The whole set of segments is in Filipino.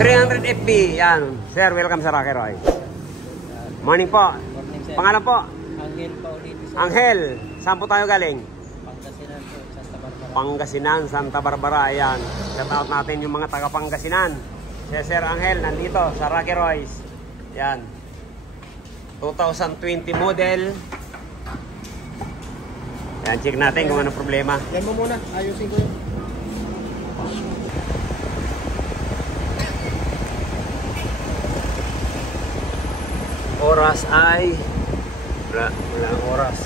300 FB. Yan. Sir, welcome sa Rocky Roy. Morning po. Morning, sir. Pangalan po? Angel Paulito, sir. Angel. Saan po tayo galing? Pangasinan po, Santa Barbara. Pangasinan, Santa Barbara. Ayan. Shout out natin yung mga taga Pangasinan. Si Sir Angel nandito sa Rocky Roy's. Yan. 2020 model. Yan, check natin kung ano problema. Yan mo muna, ayusin ko yun. Oras ay walang oras.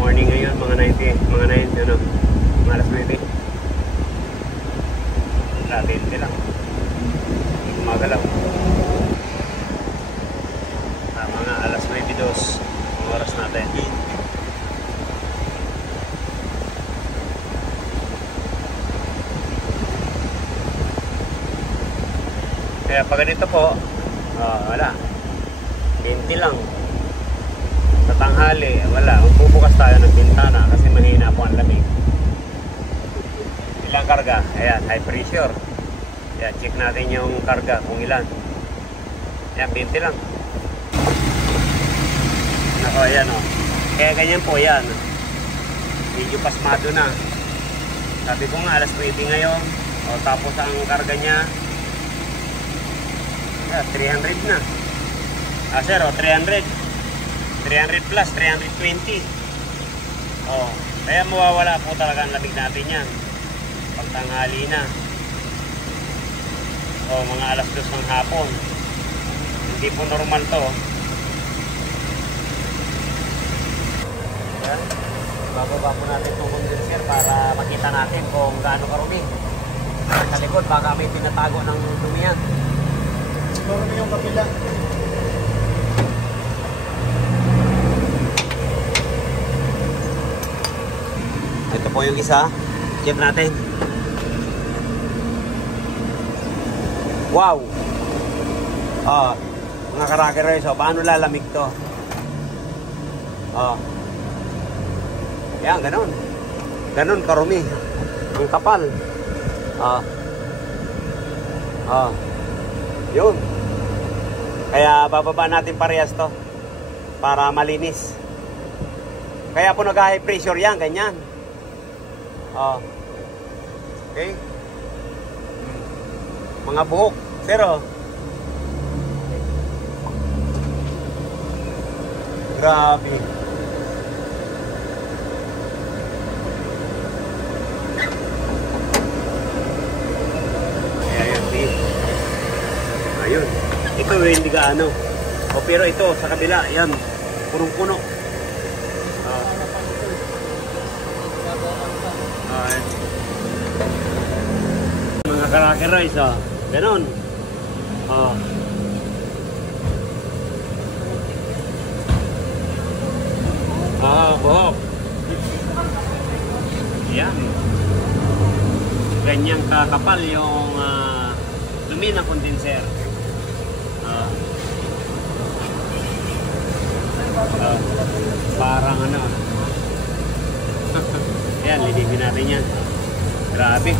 Morning ngayon, mga 90, ano, mga alas 9. Latente lang. Umagalaw. Mga alas 9:02 ang oras natin. Kaya pag ganito po, wala. 20 lang. Sa tanghali, wala. Magbubukas tayo ng bintana kasi mahina po ang lamig. Ilang karga? Ayan, high pressure. Ayan, check natin yung karga kung ilan. Ayan, 20 lang. Ako, ayan o. Kaya ganyan po yan. Medyo pasmado na. Sabi ko nga, alas 20 ngayon. O, tapos ang karga niya, 300 na. Sir, 300. 300 plus, 320. O, kaya mawawala po talaga ang lamig natin yan. Pagtanghali na. O, mga alas 2 ng hapon. Hindi po normal to. Bababa po natin itong condenser para makita natin kung gaano karumi. Sa likod baka may tinatago ng dumi yan. Marami yung kapila. Ito po yung isa. Check natin. Wow! Mga ka-rocker, so paano lalamig to? Yan, ganun. Ganun karumi. Ang kapal. Yun. Kaya bababa natin parehas to para malinis. Kaya po nag-high pressure yan, ganyan. Okay. Mga buhok. Pero grabe. Ayun. Ito hindi gaano. Pero ito sa kabila, yan. Punong-puno. Mga ka-rocker rice, ganon. Buhok. Yan. Ganyang kakapal yung dumi ng condenser. Parang ano. Ayan, linigin natin yan. Grabe.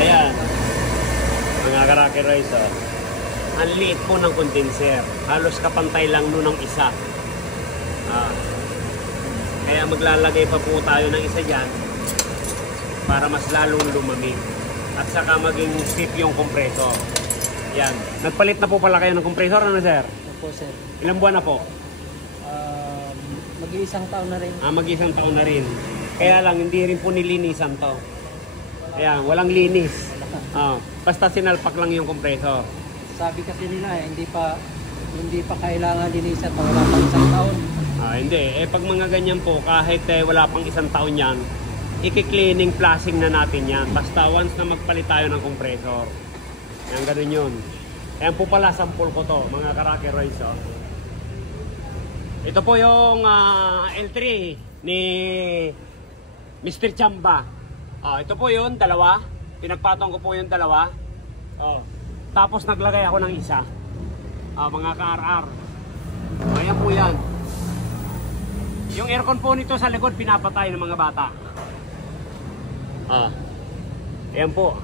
Ayan. Mga ka-rocker rice, ang liit po ng condenser. Halos kapantay lang nun ng isa. Kaya maglalagay pa po tayo ng isa dyan para mas lalong lumamig. At saka maging stiff yung compressor. Yan. Nagpalit na po pala kayo ng compressor, ano sir? Opo, sir. Ilang buwan na po? Mag-iisang taon na rin. Mag-isang taon na rin. Kaya lang, hindi rin po nilinisan to. Ayan, walang linis. Basta sinalpak lang yung compressor. Sabi kasi nila, hindi pa kailangan linisan pa wala pang isang taon. Hindi. Pag mga ganyan po, kahit wala pang isang taon yan, i-cleaning, flashing na natin yan. Basta once na magpalit tayo ng compressor. Yan, ganun yun. Ayan po pala, sample ko to, mga ka-rocker rice. Ito po yung L3 ni Mr. Chamba. Ito po yun, dalawa. Pinagpatong ko po yung dalawa. Tapos naglagay ako ng isa. Mga ka-RR. Ayan po yan. Yung aircon po nito sa likod, pinapatay ng mga bata. Ayan po.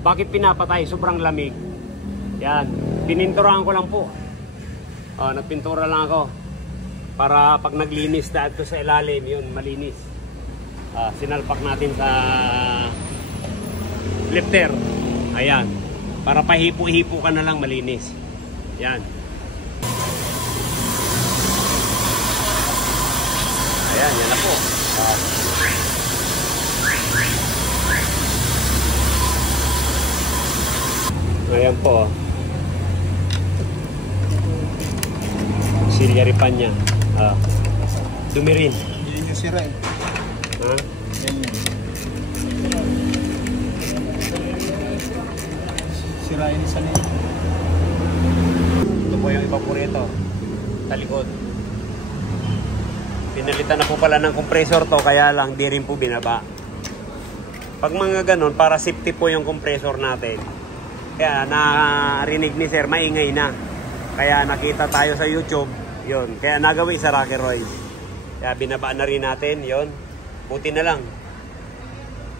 Bakit pinapatay? Sobrang lamig. Yan. Pininturahan ko lang po. Nagpintura lang ako. Para pag naglinis dito sa ilalim, yun, malinis. Sinalpak natin sa lifter. Ayan. Para pahipo-hipo ka na lang, malinis. Yan. Ayan, yan na po. Ayan po. Auxiliary pan niya. Dumi rin. Hindi nyo sira eh. Ha? Yan yan. Sirain isa na yun. Ito po yung evaporator. Talikod. Pinalitan na po pala ng compressor to, kaya lang di rin po binaba. Pag mga ganon, para safety po yung compressor natin. Kaya narinig ni sir, maingay na. Kaya nakita tayo sa YouTube, yun. Kaya nagawi sa Rocky Roy. Kaya binaba na rin natin, yun. Buti na lang.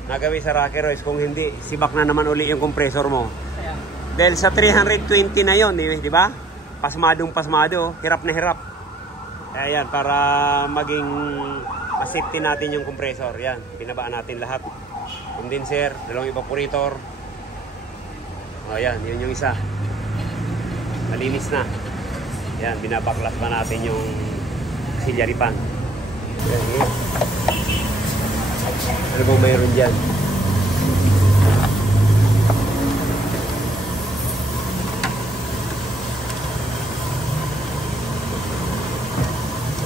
Nagawi sa Rocky Roy. Kung hindi, sibak na naman uli yung compressor mo. Dahil sa 320 na yun, di ba? Pasmadong pasmado, hirap na hirap. Kaya yan, para maging safety natin yung compressor. Yan, binabaan natin lahat. Condenser, dalawang evaporator. Yan, yun yung isa. Malinis na. Yan, binabaklas pa natin yung auxiliary pan. Yan, yan. Ano bang mayroon dyan?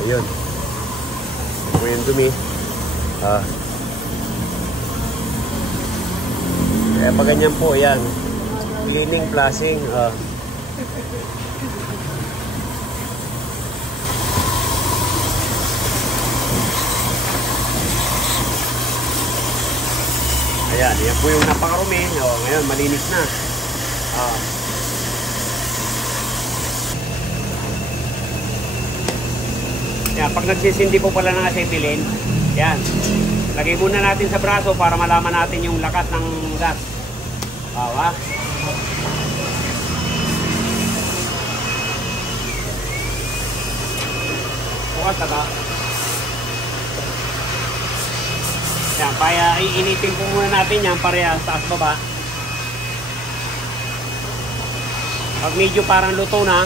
Ayun. Ito yung dumi. Kaya pag ganyan po, yan. Cleaning, flashing. Ayan, yan po yung napakarumi. Ngayon, malinis na. Yan, pag nagsisindi po pala ng acetylene, yan. Lagay muna natin sa braso para malaman natin yung lakas ng gas. Bukas ka. Yan, kaya iinitin po muna natin yan parehas taas baba. Pag medyo parang luto na,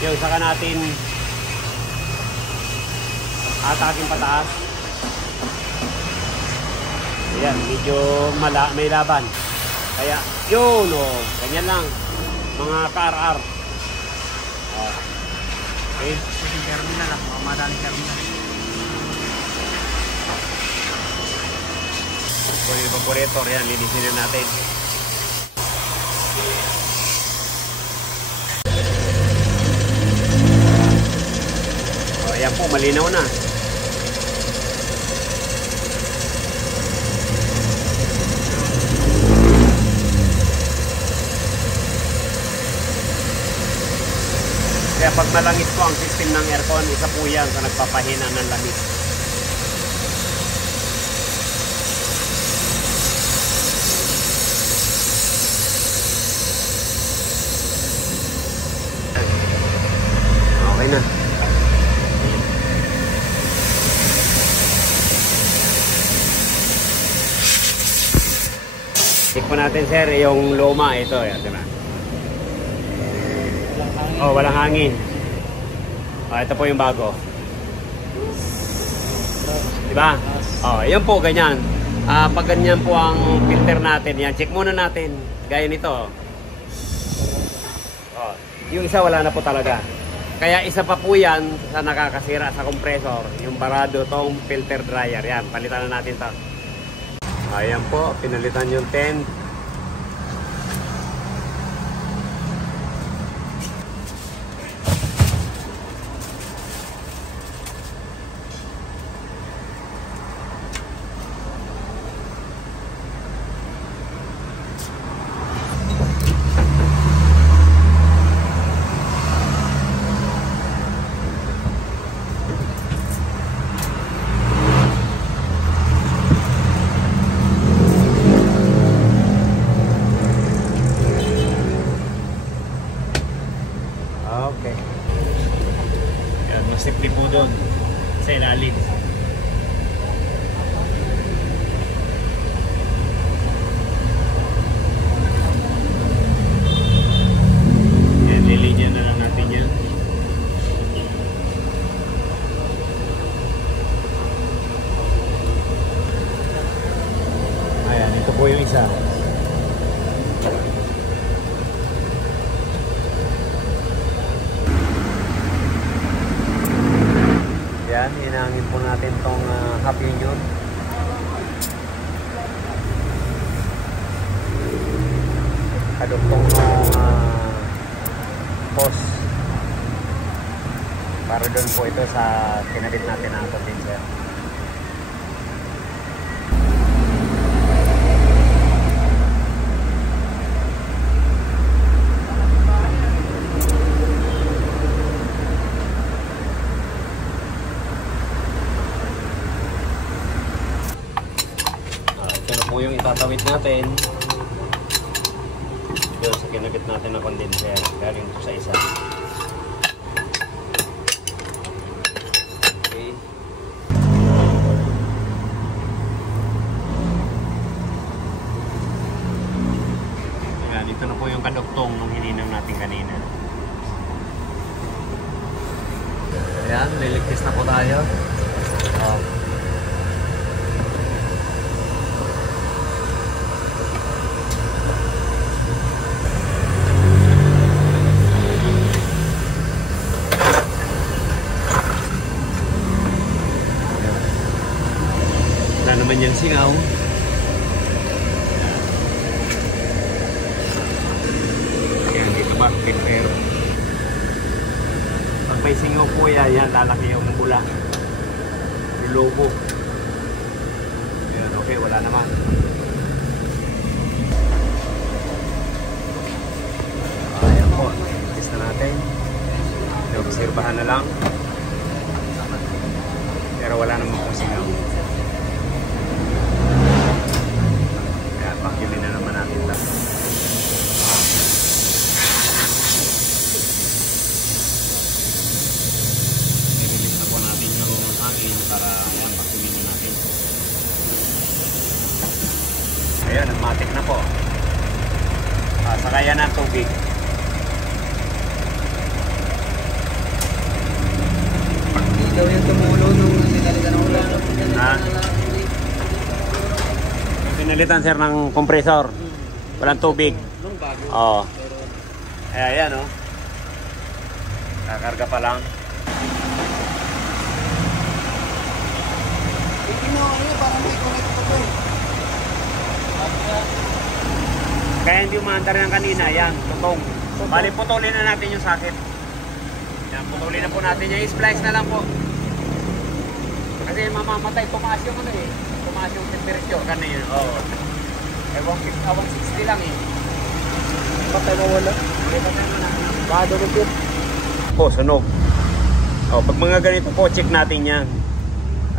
yun, saka natin atakin pataas. Ayan, medyo may laban. Kaya, yun, ganyan lang. Mga ka-RR. Okay. Kasi terminal lang, madaling terminal. So, yung evaporator, yan, linisin na natin. Ayan po, malinaw na. Kaya pag malangit po ang system ng aircon, isa po yan sa nagpapahina ng lamig. Okay na. Check po natin sir, yung luma, ito, diba? Walang hangin. Ito po yung bago. Diba? Yan po, ganyan. Pag ganyan po ang filter natin, yan, check muna natin. Gaya nito. Yung isa wala na po talaga. Kaya isa pa po yan sa nakakasira sa compressor. Yung barado tong filter dryer. Yan, palitan na natin ito. Ayan po, pinalitan yung 10. isa. Yan, hinangin po natin tong half union. Kaduktong ng post. Para doon po ito sa kinabit natin ang condenser. Ito na po yung itatawid natin. Doon sa kinabit natin ng condenser. Galing po sa isa. Ito na po yung kaduktong nung hininang natin kanina. Ayan, liligtas na po tayo. Wala naman yung singaw. Pero pag may singaw po yan, lalaki yung bula. Lulobo. Ayan, okay, wala naman. Ayan po, test na natin. Obserbahan na lang. Pero wala naman po singaw. Ayan, vacuumin na naman natin ito. Para ayan, vacuumin natin. Ayan, nagmatik na po. Sakayan ng tubig. Hindi daw yung tumulo nung sinalitan ng ulan. Pinalitan sir ng compressor. Walang tubig. Nung bago. Oo. Ayan o. Kakarga pa lang. Kaya hindi umaandar ng kanina, yan, tutong. Bali, putulin na natin yung sakit. Yan, putulin na po natin yung splice na lang po. Kasi mamamatay, tumaas yung ano eh. Tumaas yung temperature, ganun yun. Oo. Eh, 160 lang eh. Patay mawala. Baka dumipit. Po, sunog. O, pag mga ganito po, check natin yan.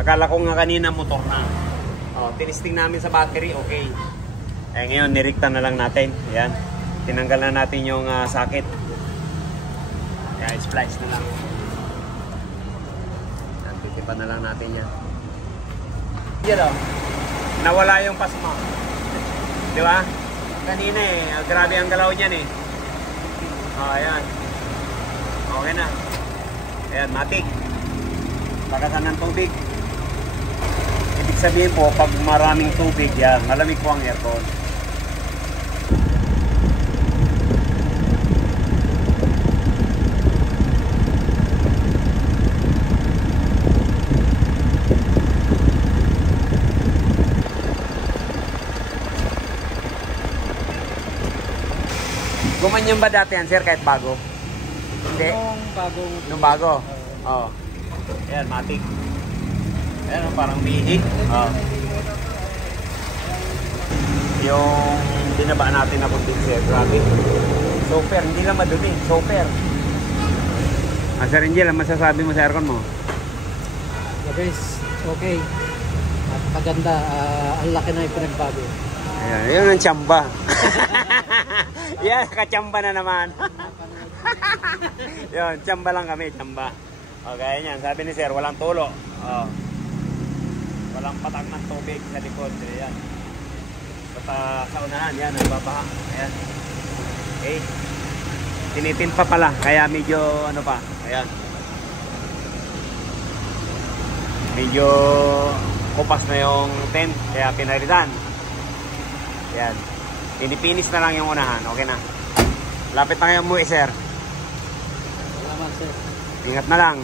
Akala ko nga kanina motor na. O, tinisting namin sa battery, okay. Eh ngayon, nirikta na lang natin. Yan. Tinanggal na natin yung sakit. Kaya splice na lang. Yan, titipan na lang natin yan. Yan o. Nawala yung pasma. Di ba? Kanina eh. Grabe ang galaw niyan eh. O, ayan. Okay na. Ayan, matik. Pagkasan ng tubig. Ibig sabihin po, pag maraming tubig yan, malamig po ang aircon. Gumanyan ba dati yan, sir, kahit bago? Hindi? Nung bago? Oo. Ayan, matik. Ayan, parang bihig. Yung binaba natin na condenser, grabe. Super, hindi lang madumi. Super. Sir Angel, ang masasabi mo sa aircon mo? Guys, okay. At maganda, ang laki na yung pinagbago. Ayan, yun ang tsamba. Yan, katsamba na naman. Yun, tsamba lang kami, tsamba. Okay, yan. Sabi ni sir, walang tulo. Walang patak ng tubig sa likod. Ayan. Basta sa unahan, yan, nagbabaha. Ayan. Okay. Tinitin pa pala, kaya medyo ano pa. Ayan. Medyo kupas na yung tent, kaya pinalitan. Yan. Pinipinis na lang yung unahan. Okay na. Lapit na kayo umuwi, sir. Salamat, sir. Ingat na lang.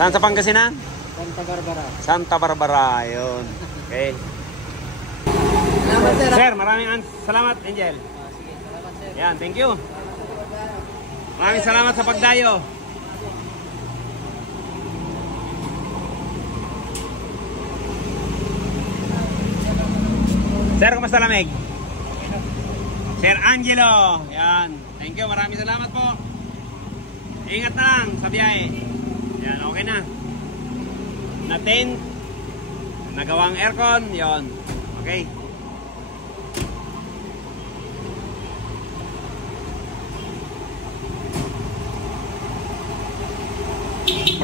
Saan sa Pangasinan? Santa Barbara. Santa Barbara. Yun. Okay. Salamat, sir. Sir, maraming salamat, Angel. Sige, salamat, sir. Yan, thank you. Maraming salamat sa pagdayo. Sir, kumusta lamig? Sir Angelo. Yan. Thank you. Maraming salamat po. Ingat na lang sa biyahe. Yan, okay na. Na-tent. Nagawang aircon. Yon. Okay.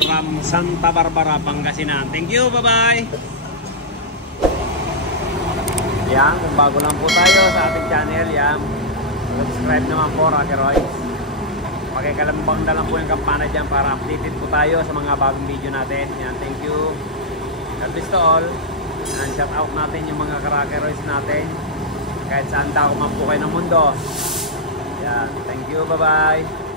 From Santa Barbara, Pangasinan. Thank you. Bye-bye. Yan, kung bago lang po tayo sa ating channel, yan, subscribe naman po, Rocky Royce. Pakikalambang na lang po yung kampana dyan para updated po tayo sa mga bagong video natin. Yan, thank you. God bless to all. Yan, shout out natin yung mga Rocky Royce natin. Kahit saan daw man po kayo ng mundo. Yan, thank you, bye-bye.